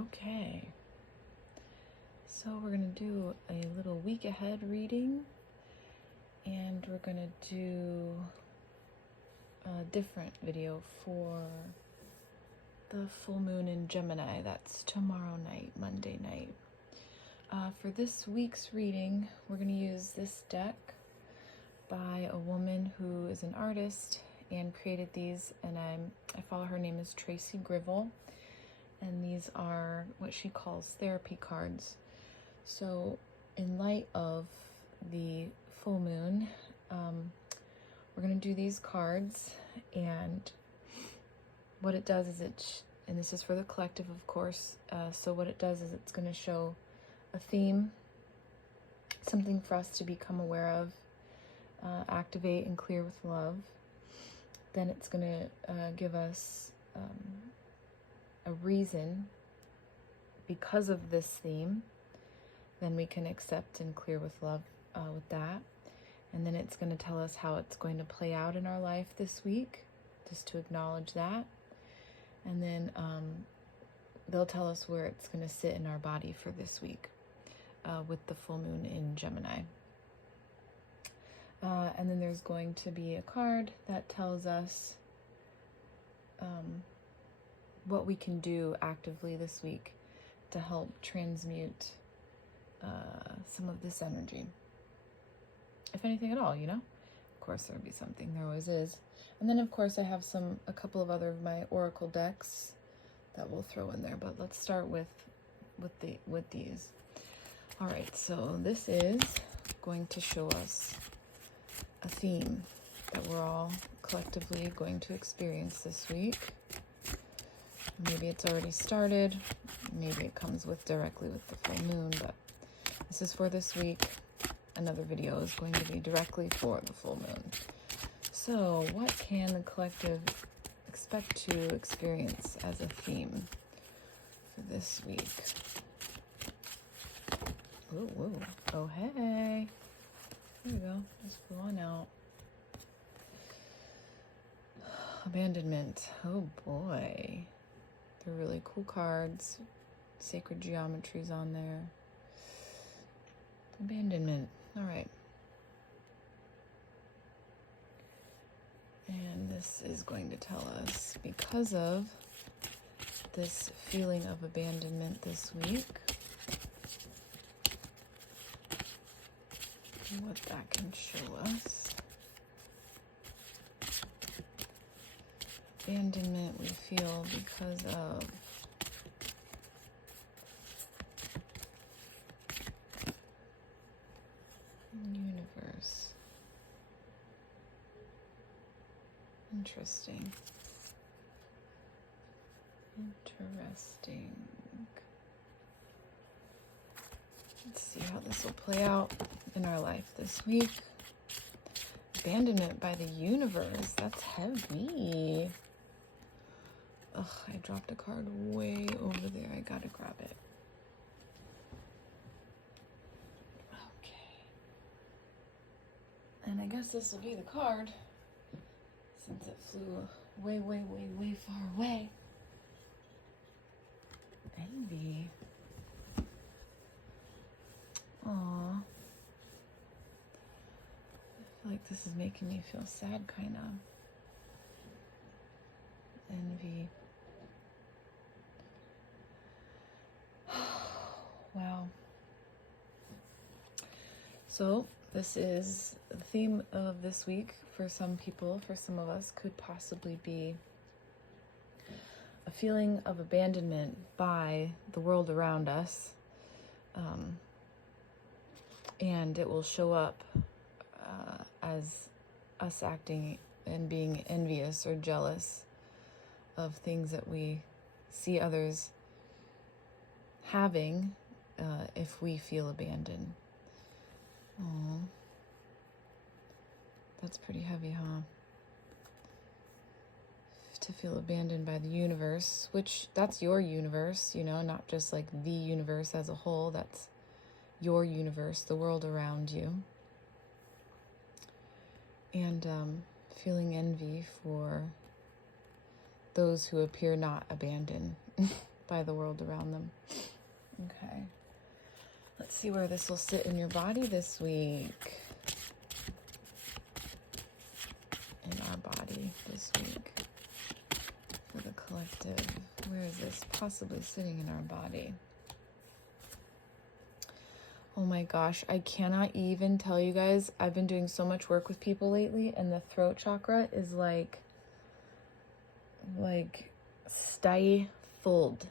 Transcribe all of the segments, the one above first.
Okay, so we're going to do a little week ahead reading, and we're going to do a different video for the full moon in Gemini. That's tomorrow night, Monday night. For this week's reading, we're going to use this deck by a woman who is an artist and created these, and I follow her. Name is Tracy Grivell. And these are what she calls therapy cards. So in light of the full moon, we're going to do these cards, and what it does is and this is for the collective, of course, so what it does is it's going to show a theme, something for us to become aware of, activate and clear with love. Then it's going to give us a reason because of this theme. Then we can accept and clear with love with that. And then it's going to tell us how it's going to play out in our life this week, just to acknowledge that. And then they'll tell us where it's going to sit in our body for this week with the full moon in Gemini. And then there's going to be a card that tells us what we can do actively this week to help transmute some of this energy. If anything at all, Of course, there'll be something. There always is. And then, of course, I have a couple of other of my oracle decks that we'll throw in there. But let's start with these. All right, so this is going to show us a theme that we're all collectively going to experience this week. Maybe it's already started. Maybe it comes directly with the full moon, but this is for this week. Another video is going to be directly for the full moon. So what can the collective expect to experience as a theme for this week? Ooh. Oh, hey. There we go. Just flew on out. Abandonment. Oh, boy. They're really cool cards. Sacred geometry's on there. Abandonment. All right. And this is going to tell us, because of this feeling of abandonment this week, what that can show us. Abandonment we feel because of universe. Interesting. Let's see how this will play out in our life this week. Abandonment by the universe. That's heavy. Ugh, I dropped a card way over there. I gotta grab it. Okay. And I guess this will be the card, since it flew way, way, way, way far away. Envy. Aw. I feel like this is making me feel sad, kind of. Envy. Wow. So this is the theme of this week for some people. For some of us, could possibly be a feeling of abandonment by the world around us, and it will show up as us acting and being envious or jealous of things that we see others having, if we feel abandoned. Aww. That's pretty heavy, huh? To feel abandoned by the universe, which that's your universe, not just like the universe as a whole. That's your universe, the world around you. And feeling envy for those who appear not abandoned by the world around them. Okay. Let's see where this will sit in your body this week. In our body this week. For the collective. Where is this possibly sitting in our body? Oh my gosh, I cannot even tell you guys. I've been doing so much work with people lately, and the throat chakra is like stifled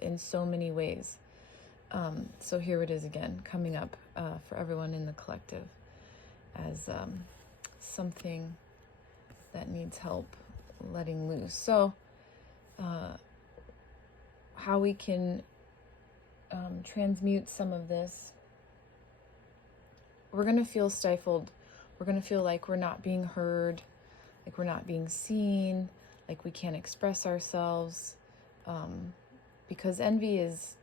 in so many ways. So here it is again, coming up for everyone in the collective as something that needs help letting loose. So how we can transmute some of this. We're going to feel stifled. We're going to feel like we're not being heard, like we're not being seen, like we can't express ourselves. Because envy is,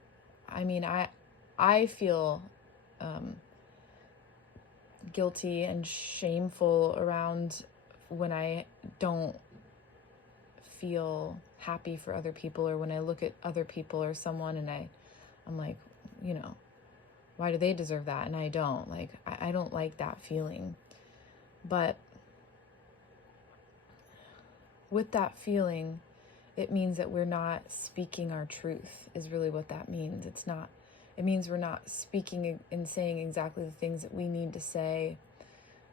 I feel guilty and shameful around when I don't feel happy for other people, or when I look at other people or someone and I'm like, why do they deserve that and I don't? Like, I don't like that feeling. But with that feeling, it means that we're not speaking our truth, is really what that means. It means we're not speaking and saying exactly the things that we need to say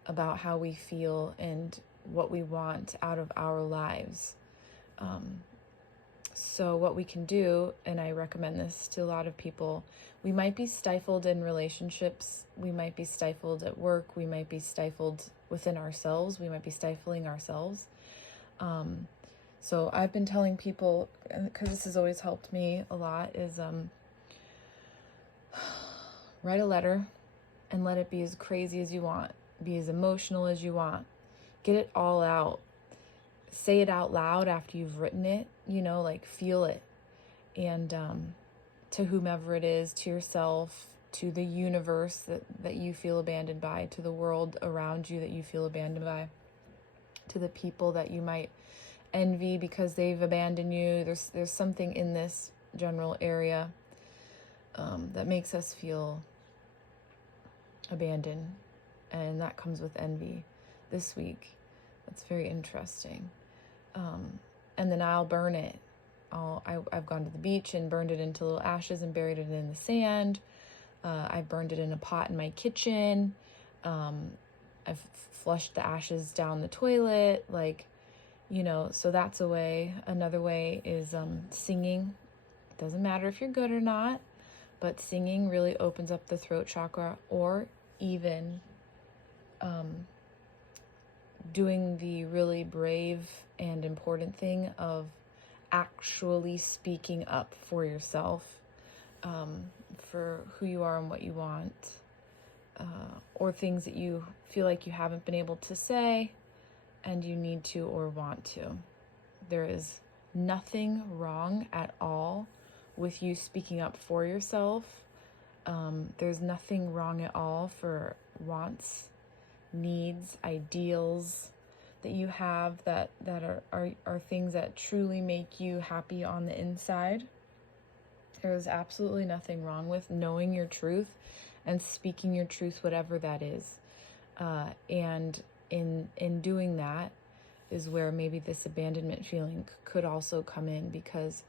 about how we feel and what we want out of our lives. So what we can do, and I recommend this to a lot of people, we might be stifled in relationships, we might be stifled at work, we might be stifled within ourselves, we might be stifling ourselves. So I've been telling people, because this has always helped me a lot, is write a letter and let it be as crazy as you want, be as emotional as you want, get it all out. Say it out loud after you've written it, feel it. And to whomever it is, to yourself, to the universe that you feel abandoned by, to the world around you that you feel abandoned by, to the people that you might envy because they've abandoned you. There's something in this general area that makes us feel abandoned, and that comes with envy this week. That's very interesting. And then I'll burn it. I've gone to the beach and burned it into little ashes and buried it in the sand. I've burned it in a pot in my kitchen. I've flushed the ashes down the toilet, so that's a way. Another way is singing. It doesn't matter if you're good or not, but singing really opens up the throat chakra, or even doing the really brave and important thing of actually speaking up for yourself, for who you are and what you want, or things that you feel like you haven't been able to say and you need to or want to. There is nothing wrong at all with you speaking up for yourself. There's nothing wrong at all for wants, needs, ideals that you have that are things that truly make you happy on the inside. There is absolutely nothing wrong with knowing your truth and speaking your truth, whatever that is. And in doing that is where maybe this abandonment feeling could also come in, because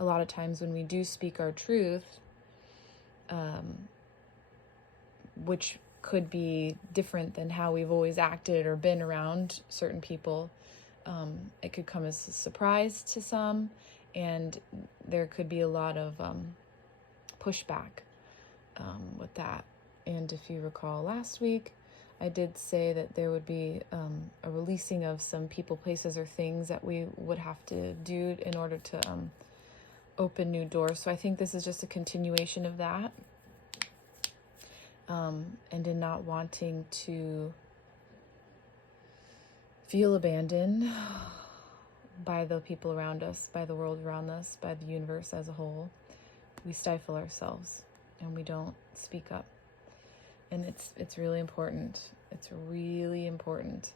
a lot of times when we do speak our truth, which could be different than how we've always acted or been around certain people, it could come as a surprise to some, and there could be a lot of pushback with that. And if you recall last week, I did say that there would be a releasing of some people, places, or things that we would have to do in order to open new doors. So I think this is just a continuation of that. And in not wanting to feel abandoned by the people around us, by the world around us, by the universe as a whole, we stifle ourselves and we don't speak up. And it's really important. It's really important.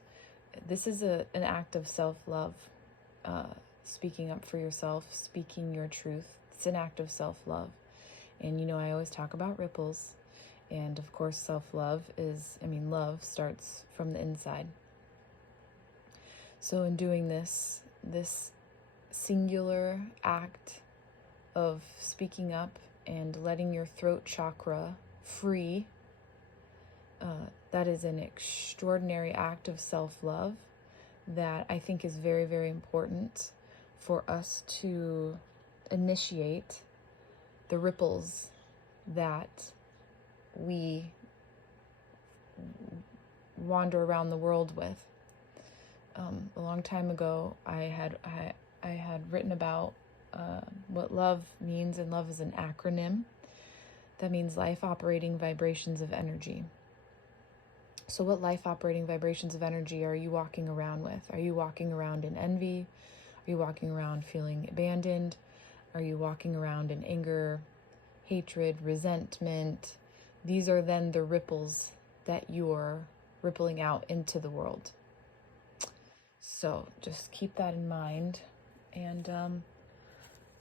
This is an act of self-love. speaking up for yourself, speaking your truth. It's an act of self-love. And you know, I always talk about ripples. And of course, self-love love starts from the inside. So in doing this singular act of speaking up and letting your throat chakra free, that is an extraordinary act of self-love that I think is very, very important for us to initiate the ripples that we wander around the world with. A long time ago, I had written about what love means, and love is an acronym that means life operating vibrations of energy. So what life operating vibrations of energy are you walking around with? Are you walking around in envy? Are you walking around feeling abandoned? Are you walking around in anger, hatred, resentment? These are then the ripples that you're rippling out into the world. So just keep that in mind, and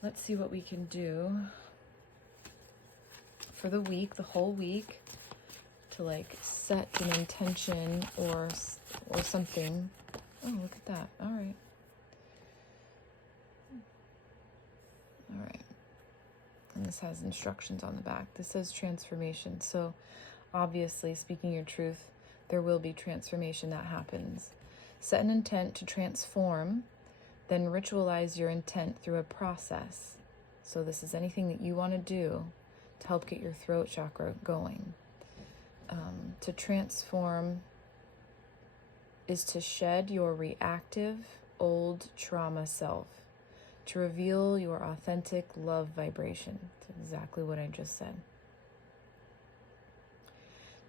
let's see what we can do for the week, the whole week, to like set an intention or something. Oh, look at that. All right. And this has instructions on the back. This says transformation. So obviously, speaking your truth, there will be transformation that happens. Set an intent to transform, then ritualize your intent through a process. So this is anything that you want to do to help get your throat chakra going. To transform is to shed your reactive, old trauma self, to reveal your authentic love vibration. That's exactly what I just said.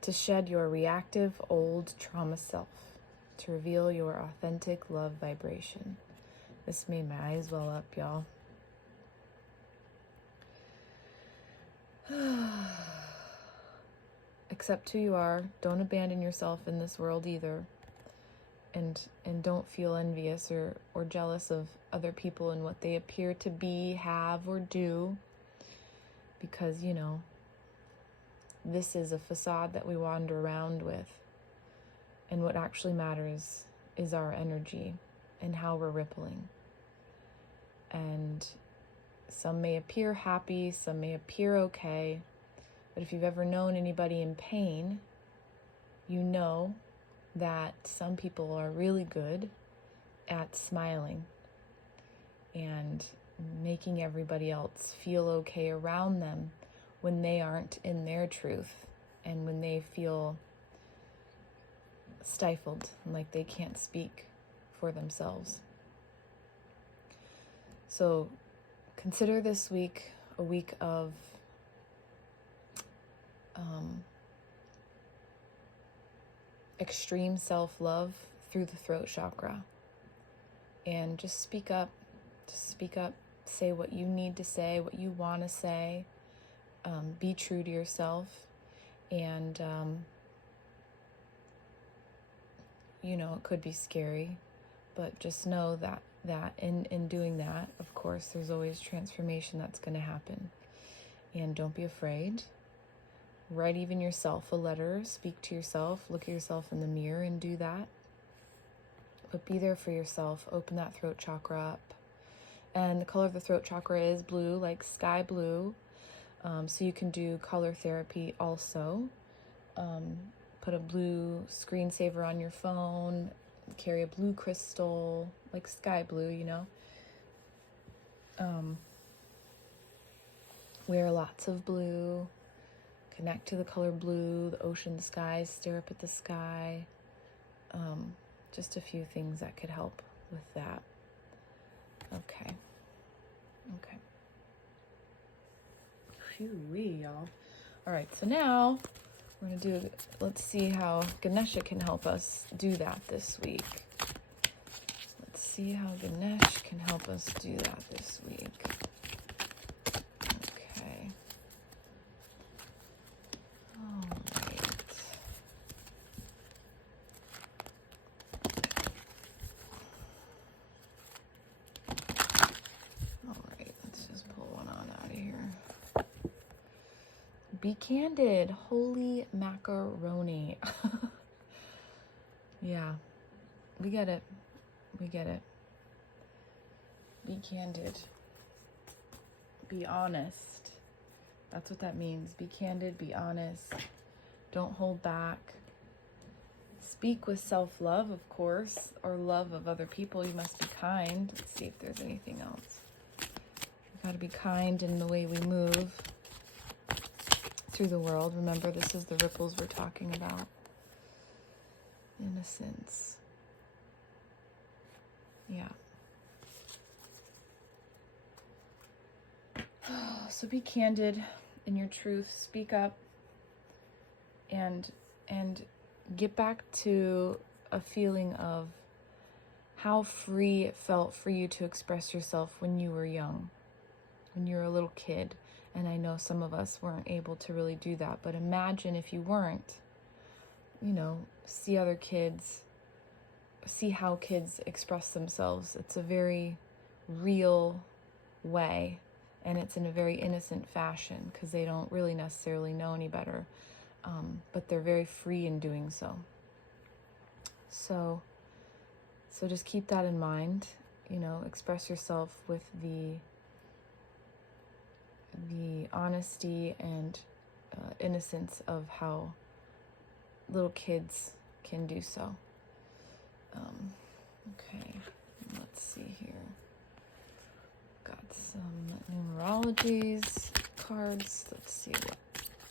To shed your reactive, old trauma self, to reveal your authentic love vibration. This made my eyes well up, y'all. Accept who you are. Don't abandon yourself in this world either. And don't feel envious or jealous of other people and what they appear to be, have, or do. Because, you know, this is a facade that we wander around with. And what actually matters is our energy and how we're rippling. And some may appear happy, some may appear okay. But if you've ever known anybody in pain, you know that some people are really good at smiling and making everybody else feel okay around them when they aren't in their truth and when they feel stifled and like they can't speak for themselves. So consider this week a week of extreme self-love through the throat chakra. And just speak up. Say what you need to say, what you want to say. Be true to yourself. And, you know, it could be scary, but just know that in doing that, of course, there's always transformation that's going to happen. And don't be afraid. Write even yourself a letter, speak to yourself, look at yourself in the mirror and do that. But be there for yourself, open that throat chakra up. And the color of the throat chakra is blue, like sky blue. So you can do color therapy also. Put a blue screensaver on your phone, carry a blue crystal, like sky blue, you know. Wear lots of blue. Connect to the color blue, the ocean, the skies, stare up at the sky. Just a few things that could help with that. Okay. Phew-wee, y'all. All right, so now we're going to let's see how Ganesha can help us do that this week. Let's see how Ganesh can help us do that this week. Okay. All right. Be candid. Holy macaroni. Yeah, we get it. We get it. Be candid. Be honest. That's what that means. Be candid, be honest. Don't hold back. Speak with self-love, of course, or love of other people. You must be kind. Let's see if there's anything else. We've got to be kind in the way we move through the world. Remember, this is the ripples we're talking about. Innocence. Yeah. So be candid in your truth. Speak up and get back to a feeling of how free it felt for you to express yourself when you were young, when you were a little kid. And I know some of us weren't able to really do that, but imagine if you weren't, see other kids, see how kids express themselves. It's a very real way, and it's in a very innocent fashion because they don't really necessarily know any better, but they're very free in doing so. So just keep that in mind. Express yourself with the honesty and innocence of how little kids can do so. Okay, let's see here. Got some numerologies, cards. Let's see what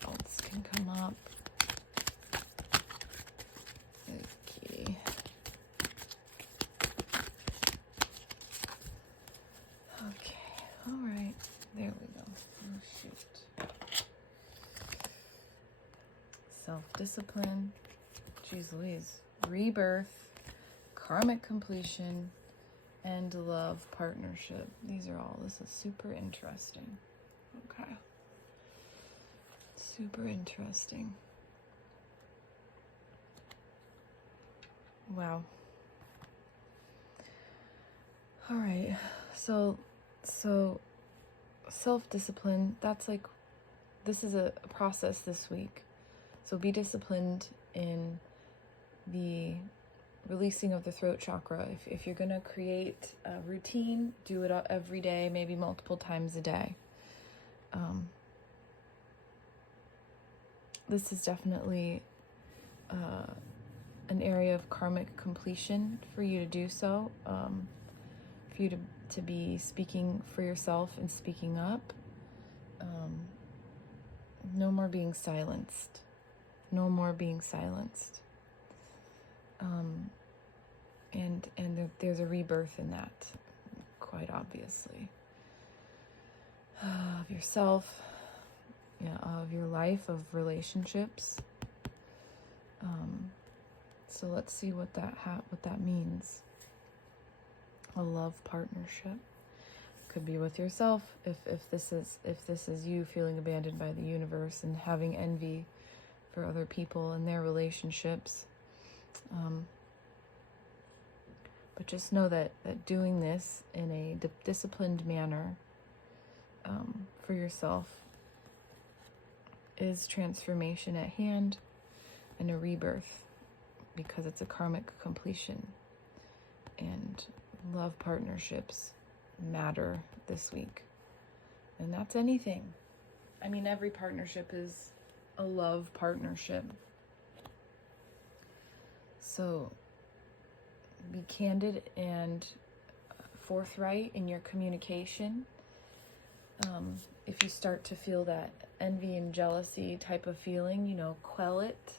else can come up. Okay. Okay, all right. There we go. Oh, shoot. Self-discipline. Jeez Louise. Rebirth. Karmic completion. And love partnership. This is super interesting. Okay. Super interesting. Wow. All right. So self-discipline, this is a process this week. So be disciplined in the releasing of the throat chakra. If you're going to create a routine, do it every day, maybe multiple times a day. This is definitely an area of karmic completion for you to do so, for you to be speaking for yourself and speaking up. No more being silenced. No more being silenced. And there's a rebirth in that, quite obviously. Of yourself, of your life, of relationships. So let's see what that means. A love partnership could be with yourself. If this is you feeling abandoned by the universe and having envy for other people and their relationships. But just know that doing this in a disciplined manner for yourself is transformation at hand and a rebirth, because it's a karmic completion. And love partnerships matter this week. And that's anything. I mean, every partnership is a love partnership. So be candid and forthright in your communication. If you start to feel that envy and jealousy type of feeling, quell it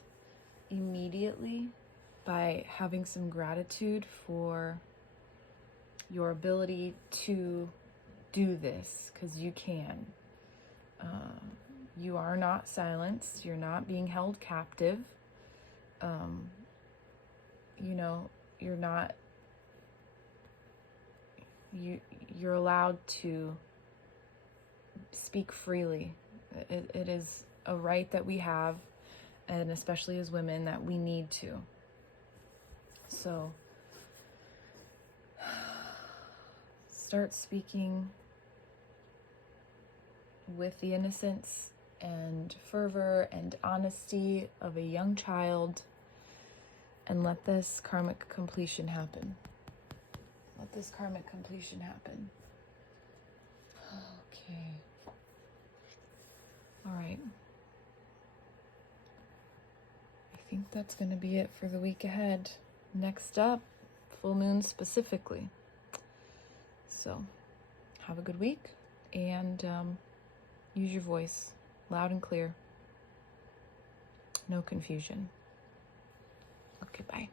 immediately by having some gratitude for your ability to do this, because you can. You are not silenced. You're not being held captive. You're allowed to speak freely. It is a right that we have, and especially as women, that we need to. So start speaking with the innocence and fervor and honesty of a young child, and let this karmic completion happen. Let this karmic completion happen. Okay. All right. I think that's going to be it for the week ahead. Next up, full moon specifically. So, have a good week, and use your voice loud and clear. No confusion. Okay, bye.